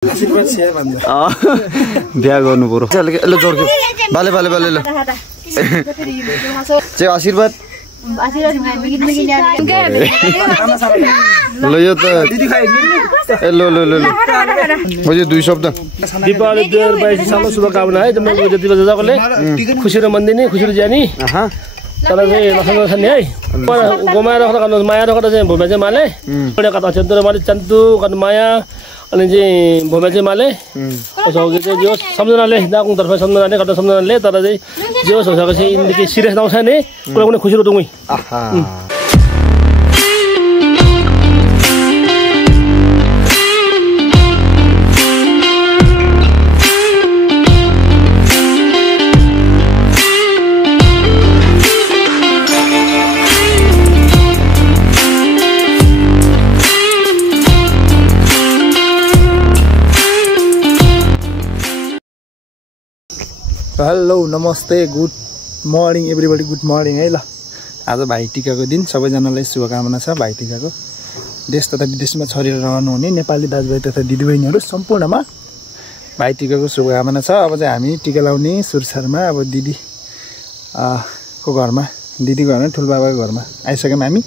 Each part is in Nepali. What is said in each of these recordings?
बिहा गर्नु पर्यो ल जोड्क्यो बाले बाले बाले ल चाहिँ आशीर्वाद ल यो त ल ल ल ल यो 2 शब्द दीपावली 2022 सालको शुभकामना है जम्मै जति बजाकोले खुसी र मन्दिनी खुसी र ज्यानी तर चाहिँ लखनऊ छ नि है गोमा राख्दा माया राख्दा चाहिँ भूमे चाहिँ माले एउटा कथा छ तर माले चन्तु कन माया अनि चाहिँ भूमे चाहिँ माले सौगे चाहिँ जो सम्झनाले दाकुङ तर्फ सम्झनाले कता सम्झनाले तर चाहिँ जो सोचको चाहिँ इनदेखि सिरियस नआउँछ नि कुनै कुनै खुसी र दुङै हेलो नमस्ते good morning everybody good morning है ल आज भाइटिकाको दिन सबैजनालाई शुभकामना छ भाइटिकाको देश तथा विदेशमा छरेर रहनुहुने नेपाली दाजुभाइ तथा दिदीबहिनीहरू सम्पूर्णमा भाइटिकाको शुभकामना छ। अब चाहिँ हामी टिका लाउने सुरसारमा अब दिदी को घरमा दिदीको घरमा ठुलबाबाको घरमा आइसक्यौँ हामी।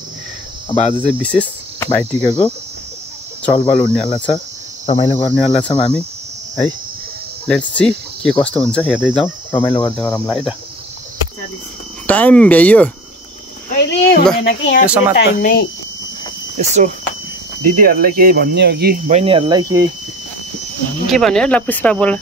अब आज चाहिँ विशेष भाइटिकाको चलबल हुनेवाला छ रमाइलो गर्नेवाला छौँ हामी है। लेट्स सी के कस्तो हुन्छ हेर्दै जाउँ रमाइलो गर्दै गरौँला है त। टाइम भ्याइयो यसो दिदीहरूलाई केही भन्ने हो कि बहिनीहरूलाई केही के भन्यो ल पुष्पा बोल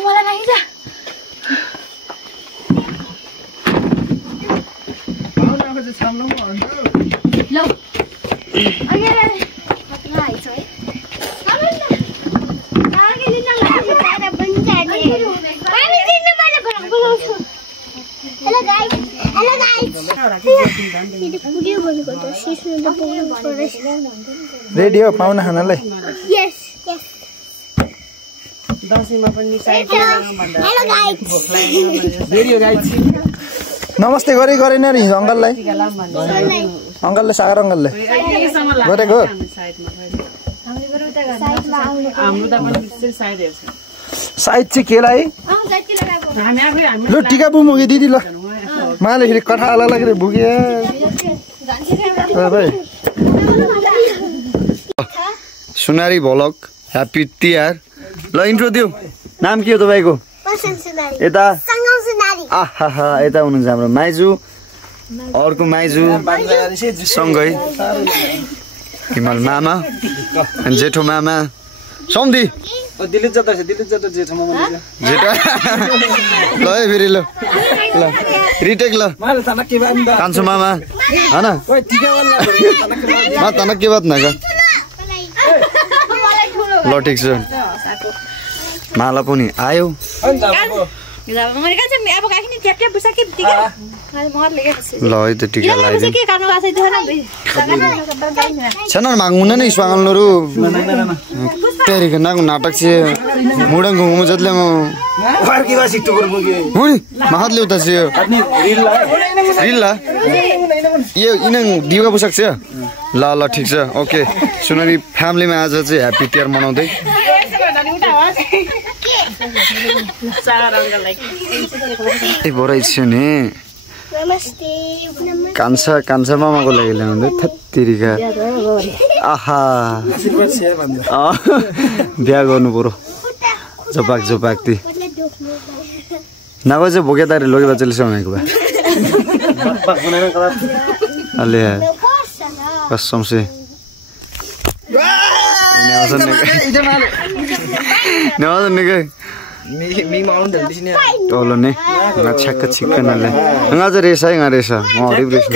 मलाई राखिजा लो रेडी हो पाहुना खानालाई? नमस्ते गरेन नि अङ्कललाई अङ्कलले सागर अङ्कलले गरेको साइड चाहिँ केलाई ल टिका पुग्नु कि दिदी ल माले फेरि कठाला लागेर भुगे सुनारी भ्लग ह्याप्पी तिहार ल इन्ट्रो दिउ नाम के हो तपाईँको? यता आहा यता हुनुहुन्छ हाम्रो माइजू अर्को माइजू सँगै हिमल मामा अनि जेठो मामा सौन्दी जेठो ल है फेरि ल ल रिटेक ल कान्छो मामा होइन तन के बात नगर ल ठिक छ माला पनि आयो ल है त टिका लगाइदिनु छैन माग्नु नै स्वागलहरू तेरीको नाको नाटक छ मुडङ घुमु जतले म महत ल्याउ त छ रिल यो इनङ दिवा पुसक छ ल ल ठिक छ ओके। सुनरी फ्यामिलीमा आज चाहिँ ह्याप्पी तिहार मनाउँदै बोराइ छ नि कान्छा मामाको लागि ल्याउँदै थत्तिरिका आहा बिहा गर्नु पर्यो झपाक झपाक्ती नभए चाहिँ भोकेदारी लोके बच्चाले सुनाएको भए अलि कसम से टोलो ने छक्का छिक्का नले nga चाहिँ रेसा है रेसा म हरि रेसा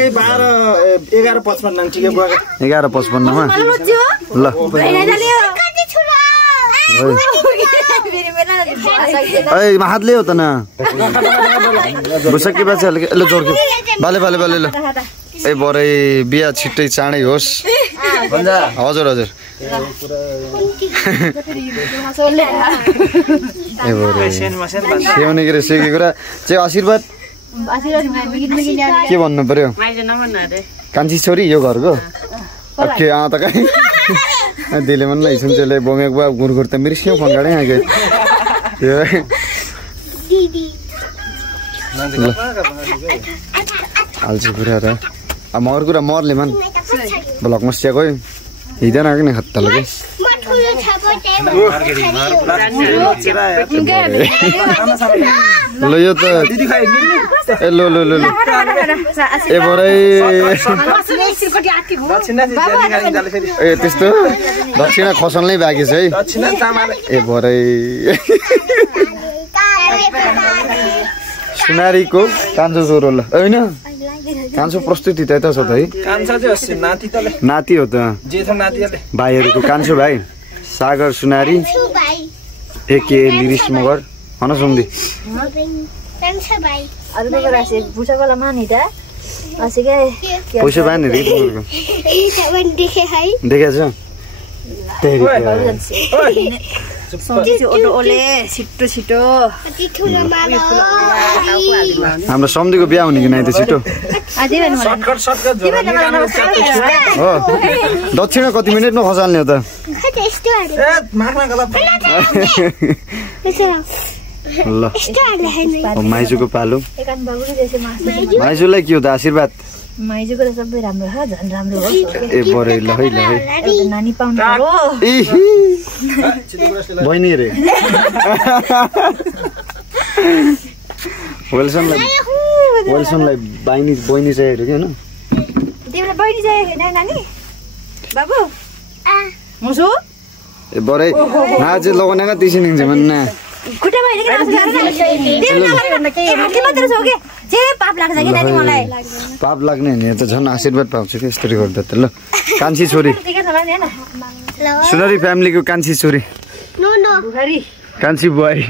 11:55 नङ ठिकै बुवा 11:55 मा ल ए हातले हो त न भुसकी बाछा ल जोड्क्यो बाले बाले बाले ल ए बरै बिहा छिट्टै चाँडै होस् हजुर हजुर सेउने के कुरा चाहिँ आशीर्वाद के भन्नु पर्यो कान्छी छोरी यो घरको के त कहीँ दिले मन लाई सुनचले बोमेक बा गुरगुर त मेरो सेउ फोन गाडे आके हाल्छु कुरा र मर कुरा मरले मन ब्लकमा स्याको हिँड्दैन आएको नि खत्ता लगे ल यो त ए लो लो लो ए बरै ए त्यस्तो दक्षिणा खसल्नै बाँकी छ है ए बरै सुनारीको कान्छो छोरो ल होइन कान्छो प्रस्तुति त छ त है नाति हो त भाइहरूको कान्छो भाइ सागर सुनारी एके लिरिस मगर हन सुन्दी पैसा बानी रे देखेछ हाम्रो सम्धीको बिहा हुने कि नै त छिटो हो दक्षिणा कति मिनटमा खसाल्ने हो त ल माइजूको पालो माइजूलाई के हो त आशीर्वाद माइजूको त सबै राम्रो छ झन् राम्रो हो ए बरै ल है ल है नानी पाउनु पर्यो बहिनी रे वेल्सनलाई बहिनी चाहिएको थियो कि तिमीलाई बहिनी चाहिएको छैन नानी बाबु मुसु ए बरै नाचे लगाउनेका तिसिनिन्छ भन्ना खुट्टा भइले पाप लाग्छ कि नानी मलाई पाप लाग्ने नि त झन् आशीर्वाद पाउँछु कि यस्तरी गर्दा त ल कान्छी छोरी सुनारी फ्यामिलीको कान्छी छोरी कान्छी बुहारी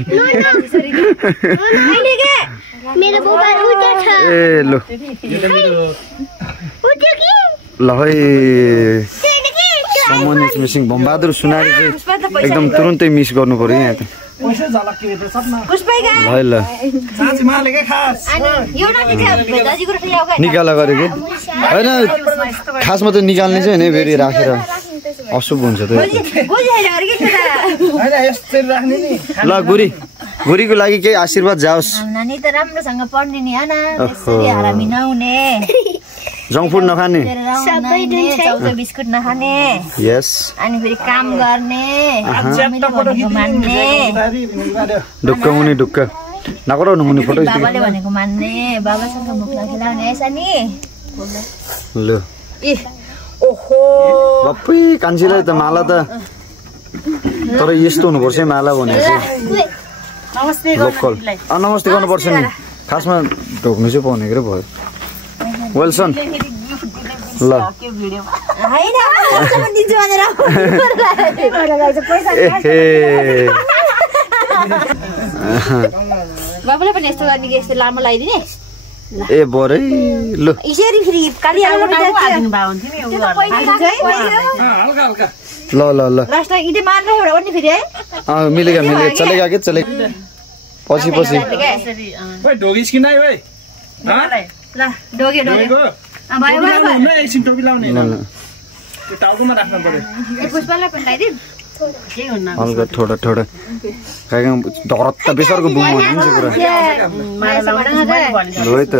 ए लो ल है समन इज मिसिङ बमबहादुर सुनारी चाहिँ एकदम तुरुन्तै मिस गर्नु पर्यो यहाँ त निकाला गरे कि होइन खासमा त निकाल्ने चाहिँ होइन फेरि राखेर अशुभ हुन्छ त ल गुरीको लागि केही आशीर्वाद जाओस् नानी त राम्रोसँग पढ्ने नि हैन त्यसरी हरामी नहुने जङ्क फुड नखाने चाउचाउ बिस्कुट नखाने यस अनि फेरि काम गर्ने मान्ने ढुक्क मुनि ढुक्क नगराउनु मुनि फोटो बाबाले भनेको मान्ने बाबासँग मुख नखेलाउने ऐसा नि ल ओहो बप्पै कान्छीलाई त माला त तर यस्तो हुनुपर्छ है माला भनेपछि लोकल नमस्ते गर्नुपर्छ नि खासमा ढोक्नु चाहिँ पाउने के भयो वेल्सन ल बाबुलाई पनि यस्तो गर्ने कि यस्तो लामो लगाइदिने ए बरै ल ल ल ल मिलेगा चलेगा के चले पछि हल्का थोड़ा डरत्ता बेसरको बुम भनिन्छ पुरा हो त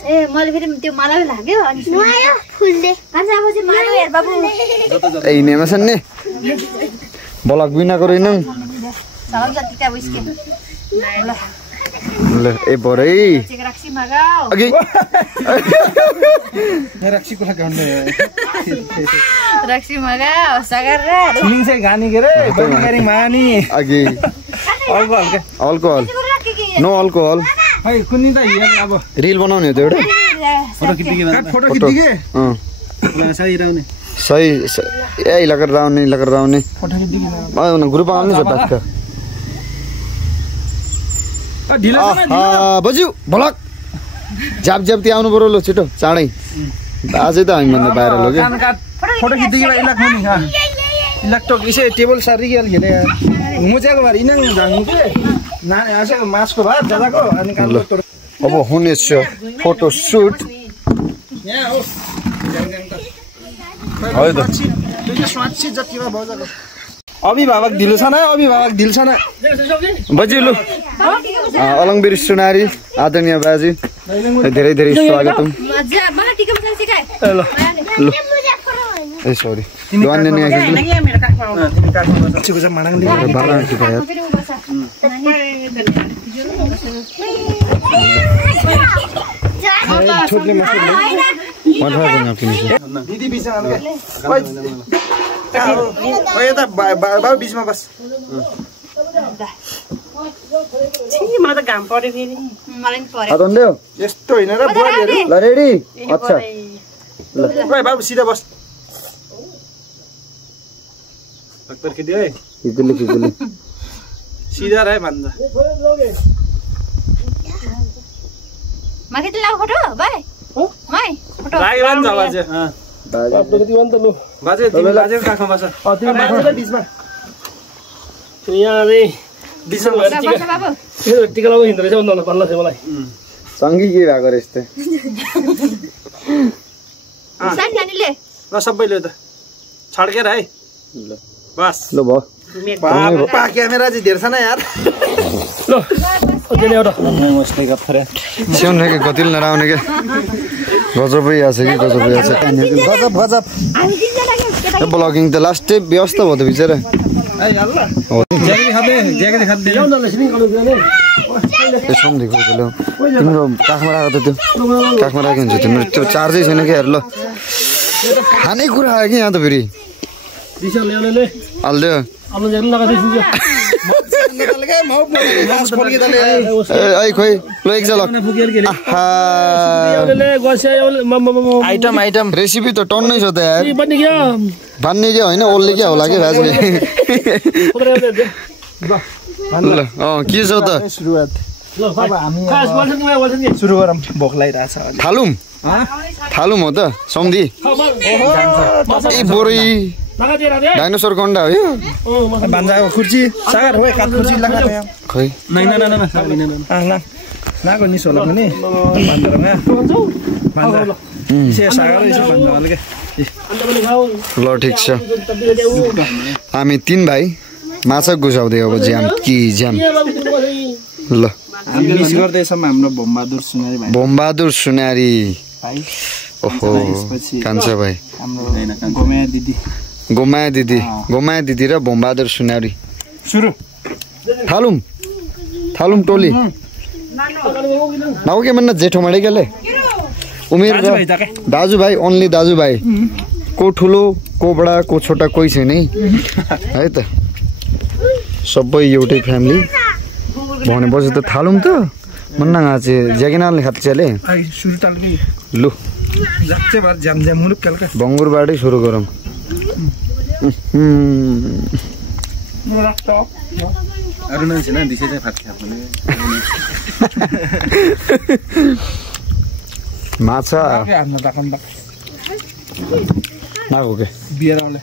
ए मैले फेरि त्यो मलाई लाग्यो अनि नुहायो फुलले कान्छा पछि मालो हेर बाबु ए नेमसन ने ब्लक बिना गरिन साल जति त उस्के ल ए बरै राक्षी मगाऊ अघि राक्षीको लागि भन्ने राक्षी मगाऊ सगर रे स्विमिङ चाहिँ गानी के रे बनिकारी मानी अघि अल्कोहल नो अल्कोहल है कुनै त हेर अब रिल बनाउने हो त एउटा फोटो खिच्दिके सही राउने सही ए लगाएर राउने फोटो खिच्दिके ग्रुपमा आउनु छ बाक्क बज्यू भलक झ्याप ती आउनु पर्यो ल छिटो चाँडै बाजे त हामी भन्दा बाहिर लग्यो फोटो खिच्दिके इलाक नि इलेक्ट्रिक इसे टेबल सारी के लिए मुझेको बार इनंग जानु के ना ऐसे मास्को भात दादाको अनि कालो तो अब हुनेछ फोटो शूट यहाँ हो है त तुझे स्वाची जतिमा बजाको अभिभावक दिलछना बजिलु अलङबीर सुनारी आदरणीय बाजी धेरै धेरै स्वागतम मजा मलाई टिका मजा सिकाए ल ए सरी दुआन ने आके छिको चाहिँ मानङ दे बाला टिका यार छोटले मासु मठा पनि किनिस दिदी बिचमा ओए त बाबु बिचमा बस छिनी मलाई त घाम पर्यो फेरि मलाई पनि पर्यो आदन देऊ यस्तो हैन र बुढाहरु ल रेडी अच्छा ओए बाबु सिधा बस डक्टर के दिए किजले सीधा रहे भन्दा माके लाउ फोटो भाइ माइ फोटो लाग्यो नि त बाजे बाबु कति भन्छ लु बाजे तिमी बाजे काखमा बस तिमी बाजे बिचमा यहाँ रे बिचमा बस बाबु टिका लाउनु हिँड्दै रहेछ भन्नु पर्ला थियो मलाई सँगै के भएको रहेछ साथ नानीले ल सबैले त छड्केर है ल बस ल भयो पापा क्यामेरा चाहिँ धेर छ न यार ल ओकेले एउटा स्याउन के गतिल नराउने के गजबै आछ कि गजबै आछ गजब गजब हामी दिनजना के ब्लगिङ त लास्टै व्यस्त भयो त बिचरा ए अल्ला ज्याकेट खादै ल्याउ न लिसनिङ गर्नु दिने त्यो सम्झेको ल तिम्रो काखमा राखेको त त्यो काखमा राखेको हुन्छ तिम्रो त्यो चार्जै छैन कि हेर ल खाने कुरा आयो कि यहाँ त फेरि दिशा ल्याउनेले हालिदियो अब हेर्नु नगर्दैछ ऐ खोइ ल एक झलक आइटम आइटम रेसिपी त टन्नै छ त यार भन्ने के होइन ओल्ले के होला कि भाजले ल के छ त सुरुवात अब हामी सुरु गरौँ भोक लागिरहेछ थालुम हो त सम्धी ए बोरै डाइनोसर गन्डा हो यो भान्जाको खुर्ची सागर हो काठ खुर्ची लगा खै नाको निस होला पनि भान्जामा भान्जा इसे सागर इसे भान्जा होला के ल ठिक छ हामी 3 भाइ माछा गुसाउँदै अब ज्याम कि ज्याम ल हामी मिस गर्दैछौँ हाम्रो भोमबहादुर सुनारी ओहो कान्छा भाइ हाम्रो गोमाया दिदी र भोमबहादुर सुनारी सुरु थालुम टोली नाउ के मन्ना जेठो मडे गेले उमेर दाजुभाइ ओन्ली दाजुभाइ को ठुलो को बडा को छोटा कोही छैन है त सबै एउटै फ्यामिली भनेपछि त थालुम त मन्ना गाचे ज्यागिनाले खात्चले सुरु तालकै लु जक्चे भर जाम जाम मुलुक कलका बंगुरबाटै सुरु गरौँ माछा नाको के बियरले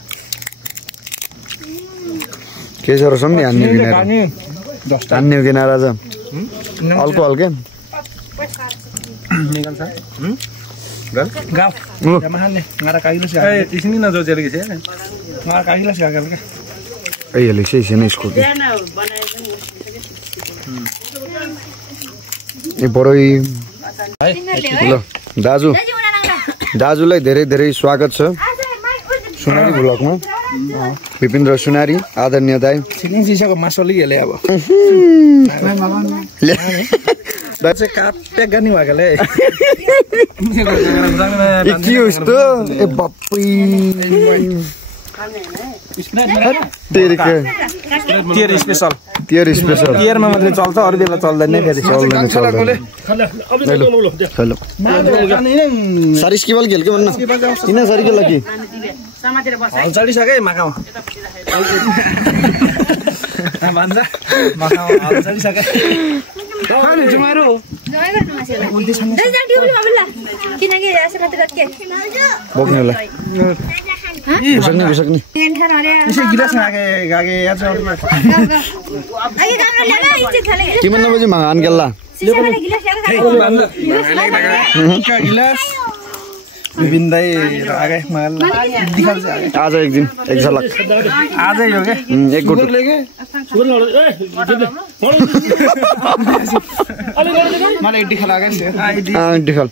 के छ र सम्झि हान्ने कि राजा अल्कोहल के निकल्छ गाव जमाहाने ngara kagilas ga eh di sini na jo jeli ge ngara kagilas ga ga ए यसले चाहिँ यसको ए बरै ल दाजुलाई धेरै धेरै स्वागत छ सुनारी ब्लगमा विपिन्द्र सुनारी आदरणीय दाइ सिलिङ सिसाको मासुले गेले अब दाइ चाहिँ काट्या गर्ने भएकोले के हो यस्तो ए बप्पै टियर स्पेशल टियरमा मात्रै चल्छ अरू बेला चल्दैन फेरि हेलो सारिस के बल खेल के भन्न किन सरी के लगी चलिसके माकामा भन्छ माकामा चलिसके खानु जुमारो बोक्नेलाई घुसक्ने यसै गिलास गागे यार किमान नबजी मागान गेल्ला गिलास बिन्दै आगे माल आज एक दिन एक झलक आजै हो के एक गुट मलाई एड्डी खा लागे डिखल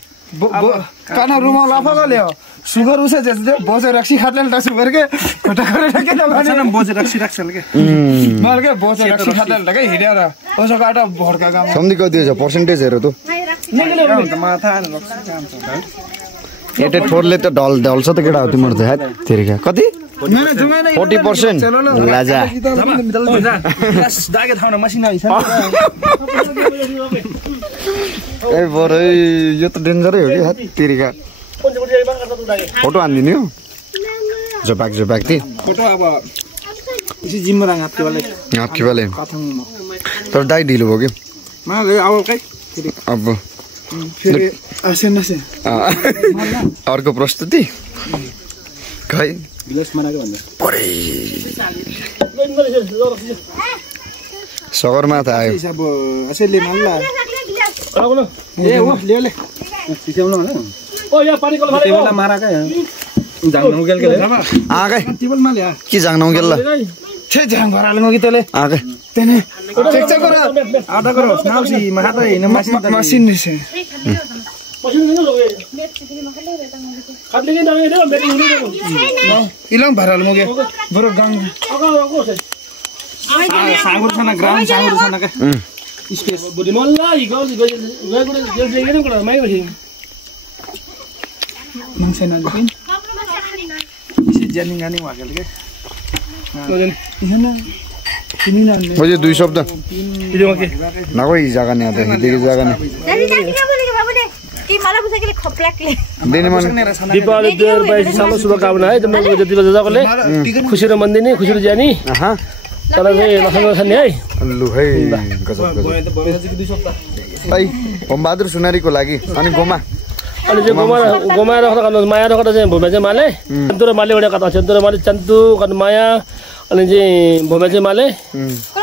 काना रुमाल आफा ल्यायो सुगर उसे जे बोजे रक्सी खातले ता सुगर के कोटा करे के न भने न बोजे रक्सी राख्छल के माल के बोजे रक्सी खातले ता के हिडेर ओसो काटा भड्का गाम सम्धि कति छ पर्सेन्टेज हेर त माथा एटे फोरले त ढल्छ त केटा हो तिम्रो त है तेरिका कति 40% लाजा दागे थाउन मसिना हिसाब ए बरे यो त डेन्जरै हो कि तेरिका फोटो हान्दिने हो झपाक ती फोटो अब इसी जिममा हातके वाले तर दाइ ढिलो भयो कि माले अब कइ अब फेरि आसेन अर्को प्रस्तुति खै गिलास मनाको भन्दा परे सगरमाथा आयो अब असैले माल्ला ए हो ल्याले सिस्याउनु होला ओ यहाँ पानी कल त्यो बेला माराकै जाङ नउगेल के आगे टेबल मा ल्या के जाङ नउगेल ल छे जाङ भरालंगो कि तले आगे तेने चेक गरो आधा गरो नाउसी माथा हैन मसिन निसे मसिन दिन लगे खाद्ले के दामे दे बेटी हुने दे इलङ भरालंगो के बरो गाङ अगको छ सागुर छना ग्राम सागुर छना के स्पेस बुढी मल्ला गयो जेल जेल कुरा माइ गयो नङसेना दिन इसी जनिङ गानी वागल के बजे दुई शब्द इदो के नगई जग्गा नि आते हिलेको जग्गा नि दिने मन दीपावली 2022 सालको शुभकामना है तपाईको जति बजे जगले खुसी र मन्दिनी खुसी र जानी तर चाहिँ लखनऊ खाने है लु है गजब है बमबहादुर सुनारीको लागि अनि गोमा अनि चाहिँ गोमा राख्दा माया राख्दा चाहिँ भूमा चाहिँ माले चन्तु र माले एउटा कथा चन्तु र माले चन्तु कन माया अनि चाहिँ भूमा चाहिँ माले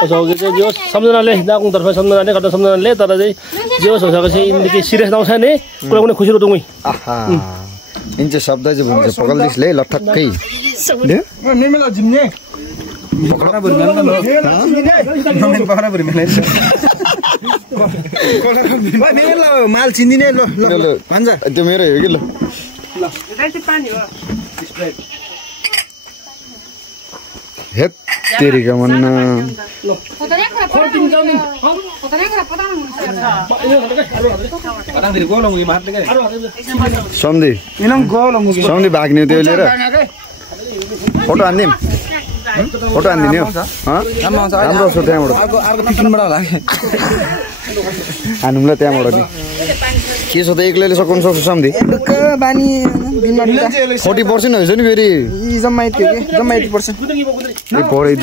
उसको चाहिँ जो सम्झनाले दाकुङ तर्फ सम्झनाले कता सम्झनाले तर चाहिँ जे होस् उसको चाहिँ इनके सिरियस नआउँछ नि कुरा कुनै खुसी रुटुङ आहा इन चाहिँ शब्द चाहिँ भन्छ पकल्दिसले लठक्कै निर्मला जिम्ने बखरा बुर्मन न लो बखरा बुर्मन भाइ मेला माल चिन्दिने ल ल भन्छ त्यो मेरो हो कि ल ल एटा चाहिँ पानी हो स्प्राइट हेत तेरिका मन सम्धि सम्धि भाग्ने त्यो लिएर फोटो हान्दिम फोटो हान्दिने हो राम्रो छ त्यहाँबाट अर्को फिफ्टिनबाट होला हानुमलाई त्यहाँबाट नि के छ त एक्लैले सकाउनु सक्छ सम्धि 40% हुन्छ नि फेरि जम्मा 80%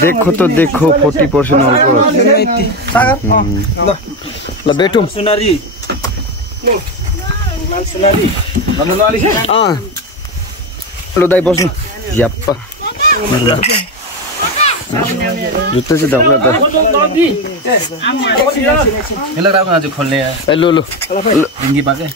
देखो त देखो 40% ल बेठौँ सुनारी ल दाइ बस्नु झ्याप्प जुत्ता चाहिँ धक्का त मेला राख्नु आज खोल्ने ए लु लु ढिङ्गी पाके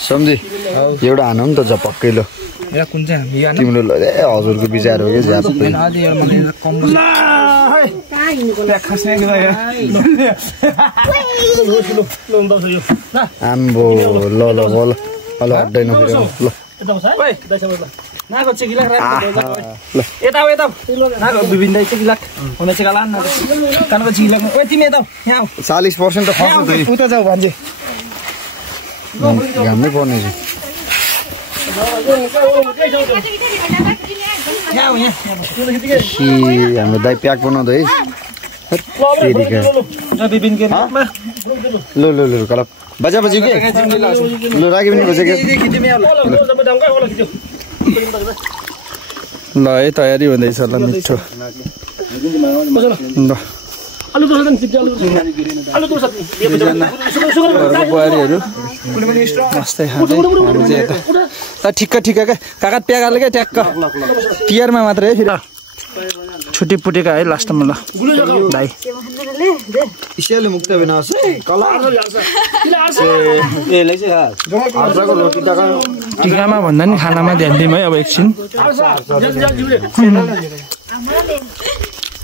सम्झि एउटा हानु नि त झपक्कै ल तिम्रो ल ए हजुरको विचार हो कि झ्याप्पै आम्बो ल ल ल ल अड्दैन फेरि ल नाको चेकिला यता यता नाको विभिन्न चेकिला हुने चेकिला न कानको चेकिला ओइ तिमी यता यहाँ 40% त खर्च छ उता जाऊ भन्छे घाममै पर्ने छ हाम्रो दाइ प्याक बनाउँदै है ल ल ल कलप बजा बजी के ल राखी पनि बजे के ल है तयारी हुँदैछ ल मिठो ल आलु दोसा त टिप्छ आलु दोसा घरको बुहारीहरू मस्तै खाँदै हामी चाहिँ यता ल ठिक्क ठिक्क क्या कागज प्यागाले क्या ट्याक्क तिहारमा मात्रै है फेरि छुट्टी पुटेका है लास्टमा ल भाइ इसले मुक्त बिनास यसलाई चाहिँ आजको रोटी त टिकामा भन्दा नि खानामा ध्यान दिउँ है अब एकछिन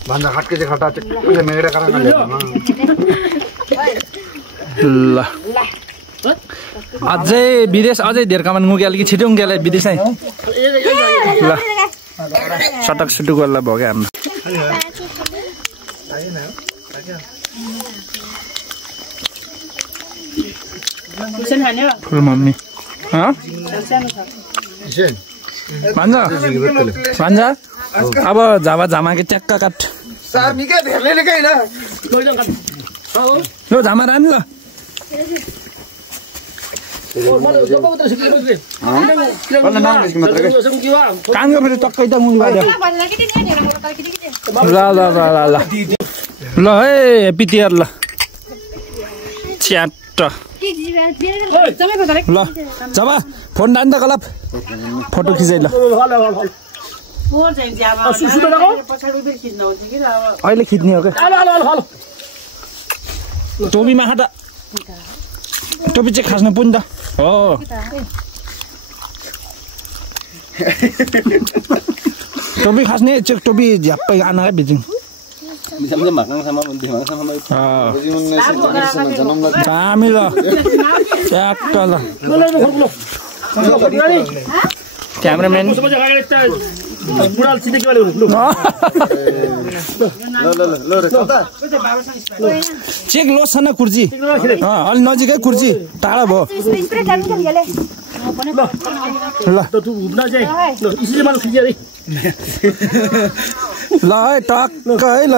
भन्दा खट्के चाहिँ खट्टा मेगडा कारण ल अझै विदेश अझै धेर कमान मुग्याल कि छिटो उङ्ग्याल विदेश नै ल सटक सुटुक वाला भयो क्या हाम्रो फुल मम्मी भन्छ भन्छ अब झाबा झामाको ट्याक्क काट ल झामा रान ल कानको फेरि टक्कै त मुनि ल ल ल ल ल ल है हेप्पी तिहार ल च्याट ल जब फोन डान त गलप फोटो खिचाइ ल अहिले खिच्ने हो क्या टोपीमा खा त टोपी चाहिँ खास्नु पुनि त हो टोपी खास्ने चेक टोपी झ्याप्पै आना क्या बिजिङ दामी ल ट्याक्क ल क्यामेराम्यान चेक लोस छ न कुर्ची अलि नजिकै कुर्ची टाढा भयो ल है टक्क है ल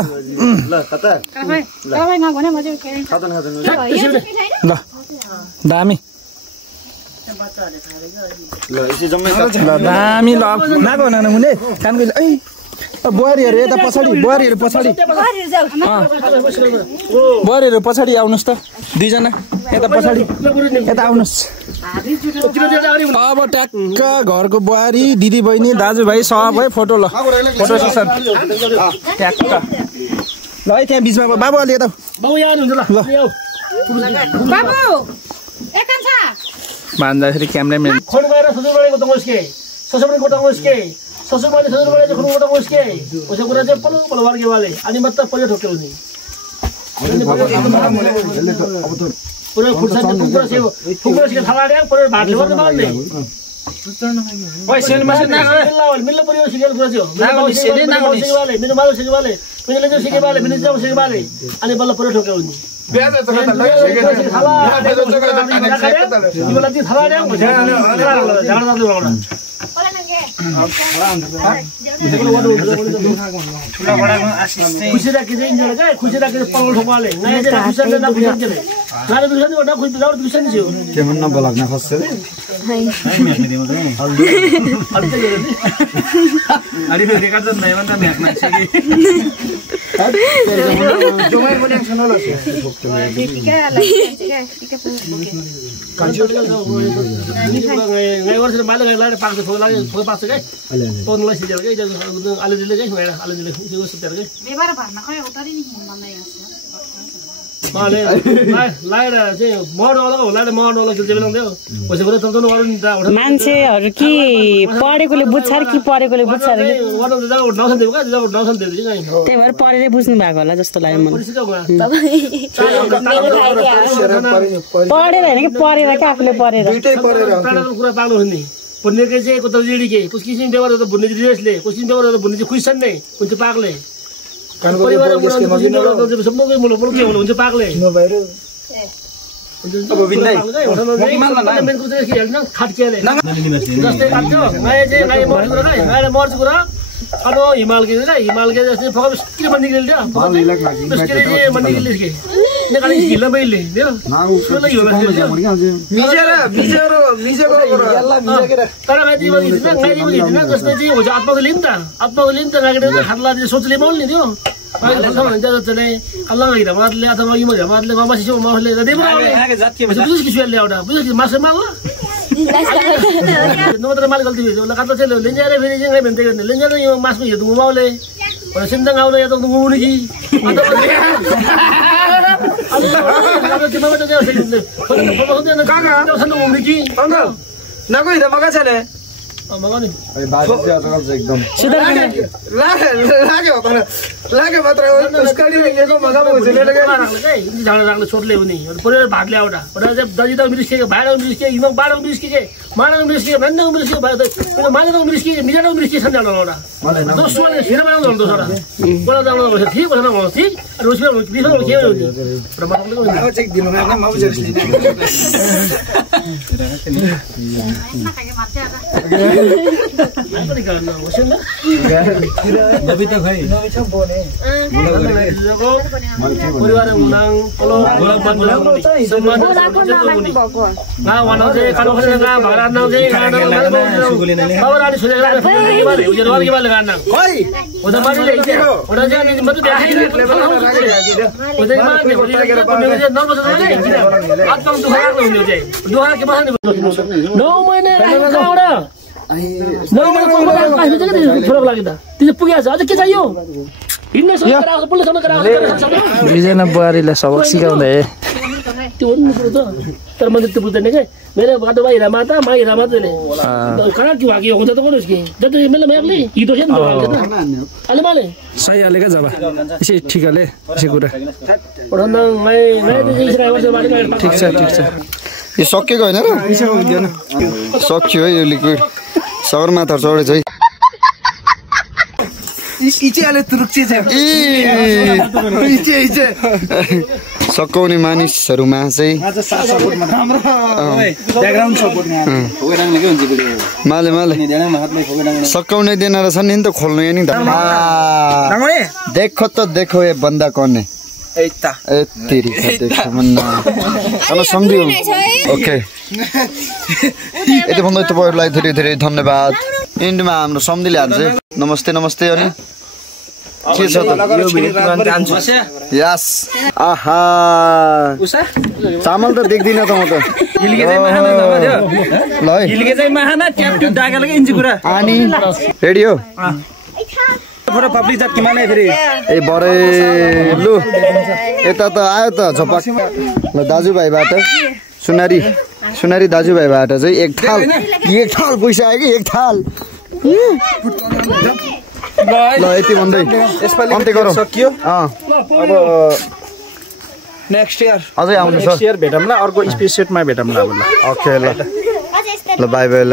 ल दामी ल दामी ल नाको हुन हुने कानको है बुहारीहरू यता पछाडि बुहारीहरू पछाडि आउनुहोस् त दुईजना यता पछाडि यता आउनुहोस् अब ट्याक्क घरको बुहारी दिदी बहिनी दाजुभाइ सबै फोटो ल फोटो सेसन ट्याक्क ल है त्यहाँ बिचमा बाबु अलि यता भन्दाखेरि क्यामेराम्यान ससुर मैले ससुर मैले खुनु मोटा मुस्के उसको कुरा चाहिँ पल्लो पल्लो वर्गे वाले अनि मत पल्लो ठोक्यो नि पुरै फुर्सद कुकुरा से थालाडे पुरै भातले गर्नु मान्ने ओइ सेल मसिन ना मिल्ला परियो सिगेल कुरा थियो सेले ना वाले मेरो मालो सिगे वाले मेरो ले सिगे वाले मेरो जाउ सिगे वाले अनि बल्ल पुरै ठोक्यो नि ब्याज त थाला यो लति थालाडे खुसी राखे चाहिँ इन्जोय क्या खुसी राखे पल्लो ठोकवाले नयाँ चाहिँ खुसी ना खुसी चले नाले खुसी वडा खुसी जाउ खुसी नि थियो के मन नबोलाग्न खस्छ अरे रेकर्ड त नै भन्दा म्याच मान्छ कि जमाइ पनि छैन ल टिका नयाँ वर्ष माले गए पाक्छ थोक लाग्यो थोक पाक्छ के तोनलाई सिजेल के आलु दिले के आलु दिले यो सुतेर के बेबार भर्न खै उतरि नि भन्दै माले लाएर चाहिँ मर्नवाला होला नि मर्नवाला खेल्छ बेलाउँदै पैसा पनि तन्नु गर्नु नि मान्छेहरु कि पढेकोले बुझ्छ कि पढेकोले बुझ्छ रे गर्नु त जाउ नसन देऊ का जाउ नसन देऊ कि त्यही भएर पढेरै बुझ्नु भएको होला जस्तो लाग्यो मलाई पढेर हैन कि पढेर के आफुले पढेर दुईटै पढेर कुरा पाल्नु हुने भन्ने के चाहिँ कता जेडी के कुछ किसिम व्यवहार त भन्ने ड्रेसले कुछ किसिम व्यवहार त भन्ने चाहिँ खुइसन नै हुन्छ पागले परिवार सबैले मुलुक के हुन्छ पागले नभएर अब विन्दै मेन कुरा के हेर्न खाटकेले जस्तै काट्यो नयाँ चाहिँ नयाँ मर्छ कुरा नयाँ मर्छ कुरा अनो हिमाल के जस्तै फकम किन बन्दी गेल थियो फकम के मन्दी गेल के नेपाली हिल मैले दियो तर गाडी पनि जस्तै चाहिँ हुन्छ आत्माले नि त गाडी खाटला सोचले बोल्ने थियो जस्तै कल्लाङ हिरामातले अथवा युमा हिरामातले गमासी मासले बुझ्छ कि सुले एउटा बुझ्छ कि मासु माल नत्र माल गल्ती भयो ल काट्ला चाहिँ लेन्जारे फेरि चाहिँ भन्दै गर्ने लेन्जारे यो मासु हेर्नु गुमाउले भने सिन्दाङ आउले या त गुमाउने कि नगो हिँड मगा छैन मगाउने एकदम लाग्यो मात्र झाडा छोटले हुने पुरै भाग ल्या एउटा दजी त मिरिस्के भाडा मिरिस्के हिमाङ बाडा मिरिस्के माडा मिरिस्के भन्दा मिरिस्के भयो माडा मिरिस्के मिजाडा मिरिस्के छन् एउटा दोस्रोले हेर बनाउँदा हुन्छ एउटा बोला जानु भन्छ ठीक भन्छ न ठीक रोजमा बिसमा के हो चेक दिनु न म बुझ्छु परिवार उनाङ गोला बन्द बुहारीलाई सबक सिकाउँदै त्यो कुरो त तर मैले त्यो बुझ्दैन क्या मेरो बाटो हिरा माता मा हिरा माताले कहाँ के भाग्यो हुन्छ त गर्नुहोस् कि जति मैले म्यागले हिँडो छ नि अलि माले सही हालेको जब यसै ठिकले यसै कुरा ठिक छ यो सकिएको होइन र सक्यो है यो लिक्विड सगरमाथा चढेछ है सकाउने मानिसहरूमा चाहिँ माले सकाउने दिन रहेछ नि त खोल्नु नि त देखो त देखो ये बन्दा कौन है तेरी सम्झियो ओके यति भन्दै तपाईँहरूलाई धेरै धेरै धन्यवाद इन्डमा हाम्रो सम्झिले हाल्छ नमस्ते अनि के छ त यस आहा चामल त देख्दिन त म त अनि रेडी हो ए बरे लु यता त आयो त झपक ल दाजुभाइबाट सुनारी दाजुभाइबाट चाहिँ एक थाल पैसा आयो कि एक थाल ल यति भन्दै अन्त्य गरौँ अब नेक्स्ट इयर अझै आउनु छ भेटौँ ल अर्को स्पेस सेटमा भेटौँ ल ओके ल बाई ल